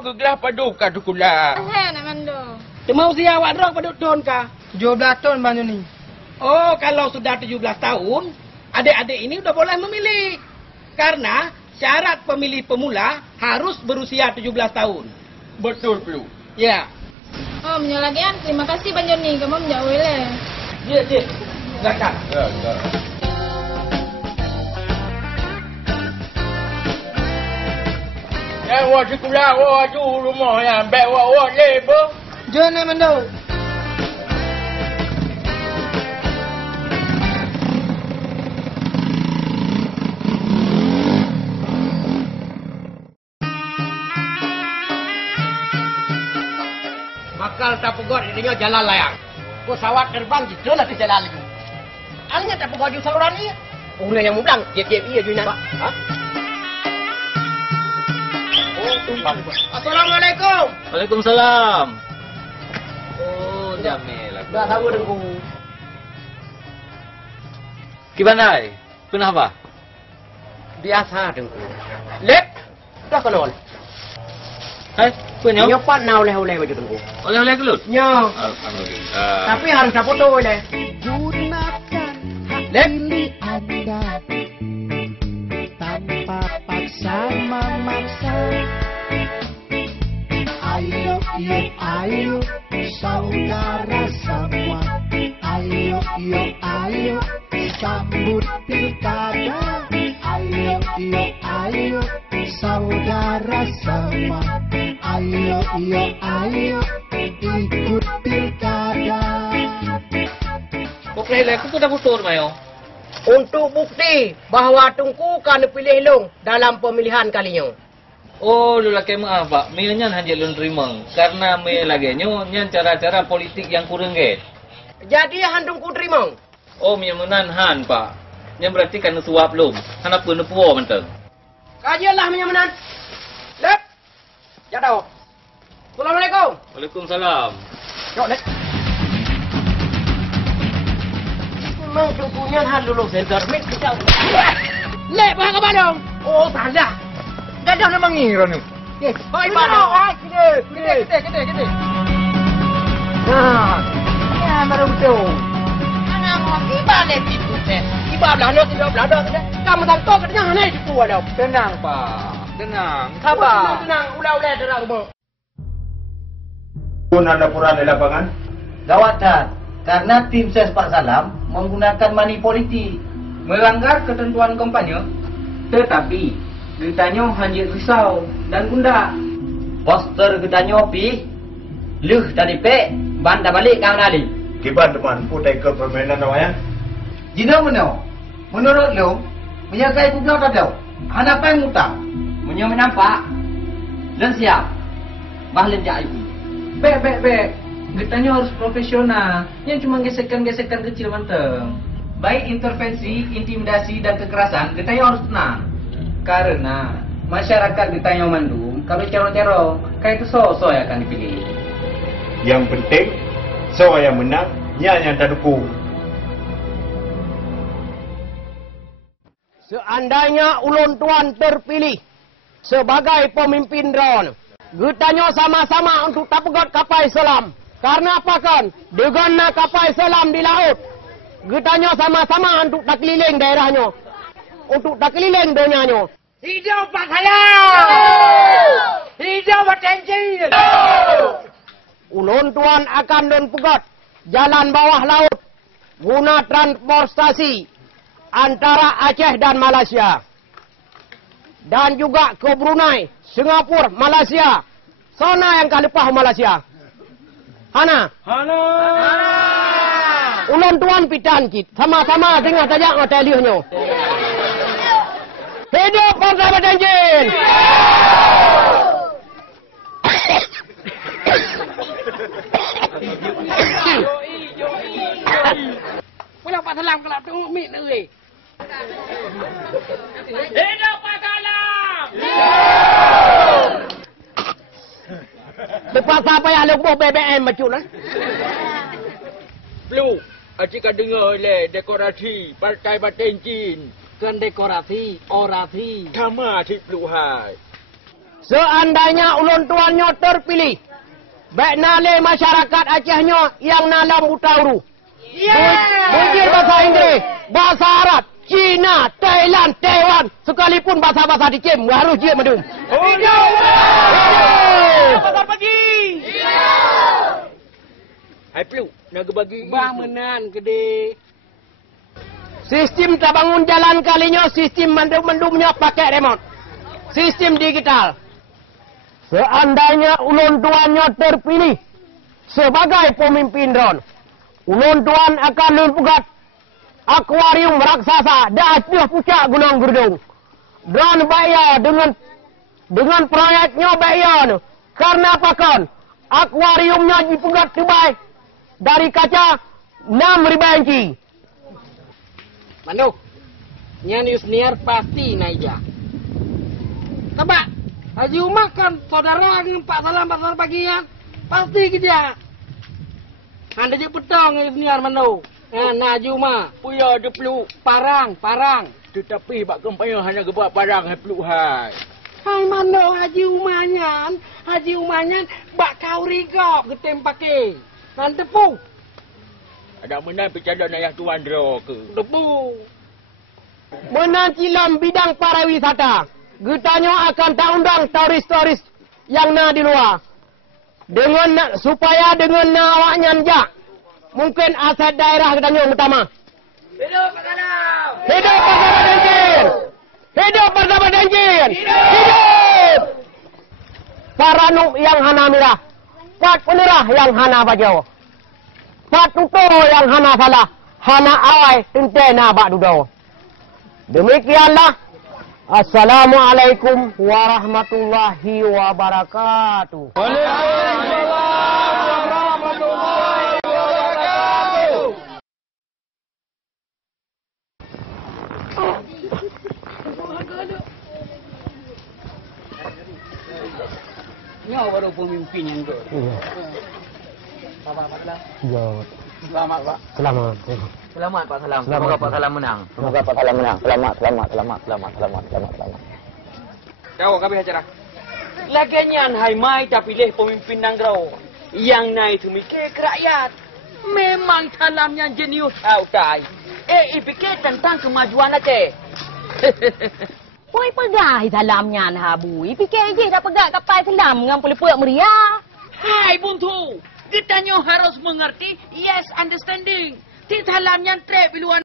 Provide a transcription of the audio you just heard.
gegelah padu ka tukula. Nak mando. Cuma usia awak berapa tahun kah? 17 tahun Bang Joni. Oh, kalau sudah 17 tahun, adik-adik ini udah boleh memilih. Karena syarat pemilih pemula harus berusia 17 tahun. Betul, Pelu. Ya. Oh, menyalagian. Terima kasih Bang Joni. Kamu menjauh le. Ya, ya. Silakan. Ya. Yang wa tukula wa tu rumah yang baik wa lebo. Jom nak mando. Bakal tak pegot ini jalan layang. Pesawat terbang gitu lah di jalan itu. Alnya tak pegot di saluran ni. Orang yang mudah, jep-jep iya juinan. Ha? Assalamualaikum. Waalaikumsalam. Oh, Jamil. Dah tahu dengku. Gimana? Kenapa? Biasa dengku. Lep. Dah kenal. Hai, punya? Nyopat na oleh-oleh baju dengku. Oleh-oleh kelut? Nyo. Alhamdulillah. Tapi harus dapat foto oleh. Lep. Anda tanpa paksa memaksa. Ayo saudara semua. Ayo sambut pilkada. Ayo saudara semua. Ayo ikut pilkada. Okey, aku sudah putus, Mayo. Untuk bukti bahawa Tungku kan pilih long dalam pemilihan kalinya. Oh, lelaki apa? Mie nyan hanya lun terima. Karena mie lagi nyan cara-cara politik yang kurang get. Jadi handungku terima. Oh, mie menan han, Pak. Yang berarti kan suap belum. Anak pun puo menteng. Kajianlah menyamanan. Lep. Ya tahu. Assalamualaikum. Waalaikumsalam. Yuk, Lep. Memang Tungkunya han lulus center mid kita. Lep, bahan ke Bandung? Oh, tanda. Gajah nak mengira ni. Baik, Bandung. Gede. Nah. Ya, baru betul. Anak mau iba lep itu teh. Iba belanda tidak belanda tidak. Kamu tak tahu katanya hanai itu ada. Tenang, Pak. Tenang. Sabar. Tenang, ulah tenang, Bu. Pun anda pura di lapangan? Gawatan, karena tim ses Pak Salam menggunakan money politik, melanggar ketentuan kampanye, tetapi getanyo hanya risau dan gunda. Poster getanyo pi, luh tadi pe, banda balik kang nali. Kiban teman putai ke permainan namanya? Jino menurut lo, menyakai kublau tak tahu, apa yang mutang, menampak, dan siap, bahlin jai. Be, getanyo harus profesional, yang cuma gesekan-gesekan kecil manteng. Baik intervensi, intimidasi, dan kekerasan, getanyo harus tenang. Karena masyarakat getanyo Mandung, kalau cerong-cerong, kayak itu so yang akan dipilih. Yang penting, so yang menang, yang tak dukung. Seandainya Ulun Tuan terpilih sebagai pemimpin drone, getanyo sama-sama untuk tapegot kapal selam. Karena apa kan? Dengan kapal selam di laut, getanyo sama-sama untuk tak keliling daerahnya, untuk tak keliling dunianya. Hidup Pak Salam! Hidup Pak Tenjin! Ulun Tuan akan dan pegot jalan bawah laut guna transportasi antara Aceh dan Malaysia. Dan juga ke Brunei, Singapura, Malaysia. Sana yang kalepah Malaysia. Hana? Hana! Ulun Tuan pitan kit. Sama-sama dengar saja ngoteliuhnya. Hidup Bangsa Batanjin! Pulang Pak Salam kalau tengok mik ni. Hidup Pak Salam! Lepas apa yang lupa BBM macam lah. Pelu, acik kan dengar le dekorasi Partai Batanjin. Kan dekorasi, orasi. Kama acik Pelu hai. Seandainya ulun tuannya terpilih, baik nale masyarakat Acehnya yang nalam utauru. Bujil bahasa Inggeris, bahasa Arab, Cina, Thailand, Taiwan, sekalipun bahasa-bahasa dicem, harus je madum. Hidup! Pasar pagi. Hai peluk, nak bagi. Bang menan gede. Sistem tak bangun jalan kalinya, sistem mendum-mendumnya pakai remote. Sistem digital. Seandainya ulun tuannya terpilih sebagai pemimpin drone, ulun tuan akan membuat akuarium raksasa di atas puncak Gunung Gerdung. Drone bayar dengan proyeknya bayar. Karena apa kan? Akuariumnya dibuat terbaik dari kaca 6.000 inci. Mandu, nyan Yusniar pasti naija. Tebak, Haji Umar kan saudara dengan Pak Salam pasar pagian. Pasti dia. Anda je petang Yusniar Mandu. Nah Haji Umar. Puya ada peluk. Parang. Tetapi bak kempanya hanya gebuat barang hai peluk hai. Hai Mandu Haji Umanyan bak kau rigop getem pakai. Nanti pun. Ada menang pecadon ayah tuan dro ke. Debu. Menanti dalam bidang pariwisata, getanya akan tak undang turis-turis yang na di luar. Supaya dengan awaknya njak, mungkin aset daerah getanya utama. Hidup Pak Salam. Hidup Bersama Denjin! Hidup Bersama Denjin! Hidup! Para nuk yang hana mirah, pat penerah yang hana bajau. Pat tuto yang hana salah, hana awai tentena bak dudo. Demikianlah. Assalamualaikum warahmatullahi wabarakatuh. Waalaikumsalam warahmatullahi wabarakatuh. Nyawa baru pemimpin yang tu. Selamat Pak. Selamat. Selamat Pak Salam. Selamat. Semoga Pak Salam menang. Semoga Pak Salam menang. Selamat. Kau kami acara. Lagian hai mai tak pilih pemimpin Nangrau. Yang naik tu mikir ke rakyat. Memang Salamnya jenius autai. Fikir tentang kemajuan Aceh. Poi pegang Salamnya habu. Fikir je dah pegang kapal Salam dengan pelipuk meriah. Hai Buntu. Kita harus mengerti yes understanding. Ti Salamnya trap biluan